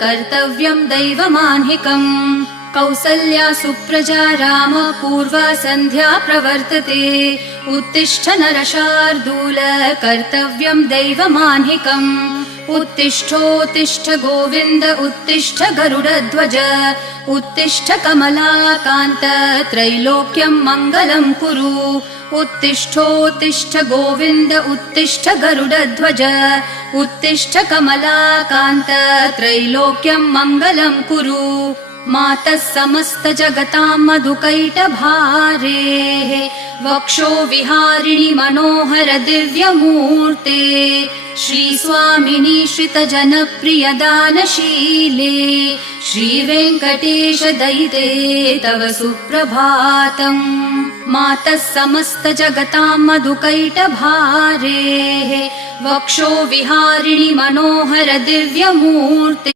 कर्तव्यं दैवमान्हिकम् कौसल्या सुप्रजा राम पूर्वा सन्ध्या प्रवर्तते उत्तिष्ठ नरशार्दूल कर्तव्यं दैवमान्हिकम् उत्तिष्ठोत्तिष्ठ गोविन्द उत्तिष्ठ गरुडध्वज उत्तिष्ठ कमलाकान्त त्रैलोक्यं मङ्गलं कुरु उत्तिष्ठोत्तिष्ठ गोविन्द उत्तिष्ठ गरुडध्वज उत्तिष्ठ कमलाकान्त त्रैलोक्यं मङ्गलं कुरु मातः समस्त जगतां मधुकैटभारेः वक्षो विहारिणि मनोहर दिव्यमूर्ते श्रीस्वामिनि श्रितजनप्रिय दानशीले श्रीवेङ्कटेश दयिते तव सुप्रभातम् मातः समस्त जगतां मधुकैटभारेः वक्षो विहारिणि मनोहर दिव्यमूर्ते